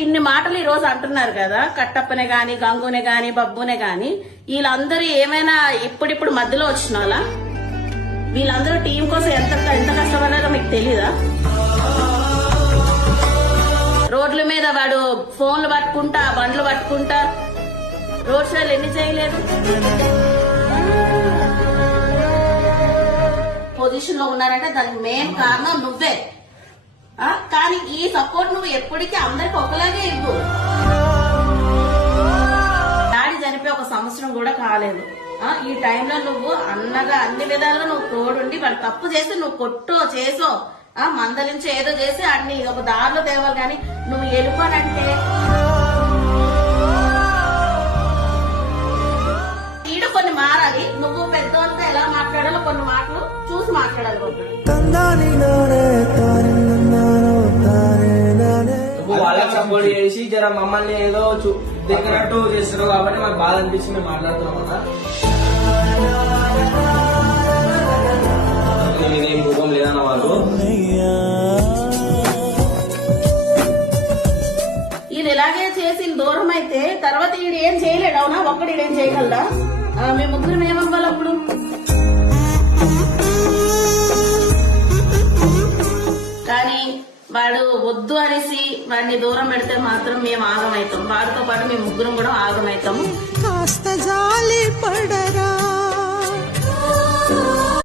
ఇన్ని మాటలు ఈ రోజు అంటున్నారు కదా, కట్టప్పనే గాని, గంగునే గాని, బబ్బునే గాని, వీళ్ళందరూ ఏమైనా ఇప్పుడిప్పుడు మధ్యలో వచ్చిన వాళ్ళ? వీళ్ళందరూ టీం కోసం ఎంత కష్టపడారో మీకు తెలీదా? రోడ్ల మీద వాడు ఫోన్లు పట్టుకుంటా, బండ్లు పట్టుకుంటా రోడ్ షోలు ఎన్ని చేయలేదు? పొజిషన్ లో ఉన్నారంటే దానికి మెయిన్ కారణం నువ్వే. కానీ ఈ సపోర్ట్ నువ్వు ఎప్పటికీ అందరికి ఒకలాగే ఇవ్వు. డాడీ చనిపోయి 1 సంవత్సరం కూడా కాలేదు. ఈ టైంలో నువ్వు అన్నగా అన్ని విధాలుగా నువ్వు తోడుండి వాడు తప్పు చేసి నువ్వు కొట్టో చేసో మందలించి ఏదో చేసి అన్ని ఒక దారిలో తేవాలి. కానీ నువ్వు వెళ్ళిపోనంటే ఈడు కొన్ని మారాలి. నువ్వు పెద్దవాళ్ళతో ఎలా మాట్లాడాలో కొన్ని మాటలు చూసి మాట్లాడాలి. వాళ్ళకి సపోర్ట్ చేసి జర మమ్మల్ని ఏదో దగ్గరట్టు చేస్తారు కాబట్టి మాకు బాధ అనిపించి మేము మాట్లాడుతున్నాం అన్న. నేనేం కోపం లేదన్న వాళ్ళు. ఇది ఇలాగే చేసి దూరం అయితే తర్వాత ఈడు ఏం చేయలేడు. అవునా? ఒక్కడు ఈడేం చేయగలరా? మీ ముగ్గురు ఏమవ్వాలి అప్పుడు? కానీ వాడు వద్దు అనేసి వాడిని దూరం పెడితే మాత్రం మేము ఆగమవుతాం. వాడితో పాటు మేము ముగ్గురం కూడా ఆగమవుతాము. కాస్త జాలి పడరా.